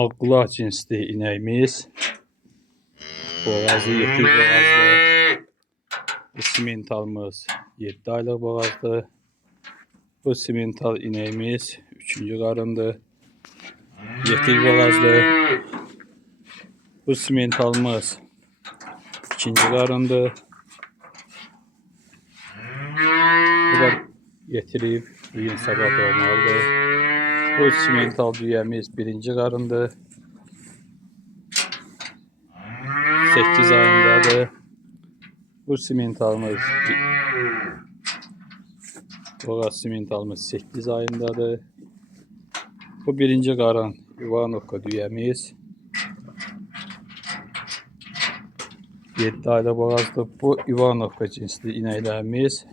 Ağqulaq cinsli inəyimiz. Boğazı yetik boğazlı. Simentalımız 7 aylıq boğazlı. Bu simental inəyimiz 3-cü qarındır. Yetik boğazlı. Bu simentalımız 2-ci qarındır. Bu da getirib bugün sabah doğmalıdır. Bu simental düyəmiz 1-ci qarındır. 8 ayındadır. Bu simentalımız boğaz simentalımız 8 ayındadır. Bu 1-ci qarın Ivanovka düyəmiz 7 ayda boğazdır. Bu Ivanovka cinsli inəklərimiz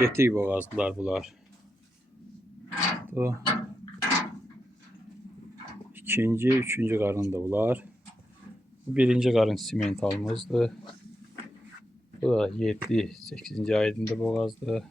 yetik boğazlılar bunlar. Bu 2-ci, 3-cü qarında bunlar. Bu 1-ci qarın simentalımızdır. Bu da 7-8-ci ayında boğazdır.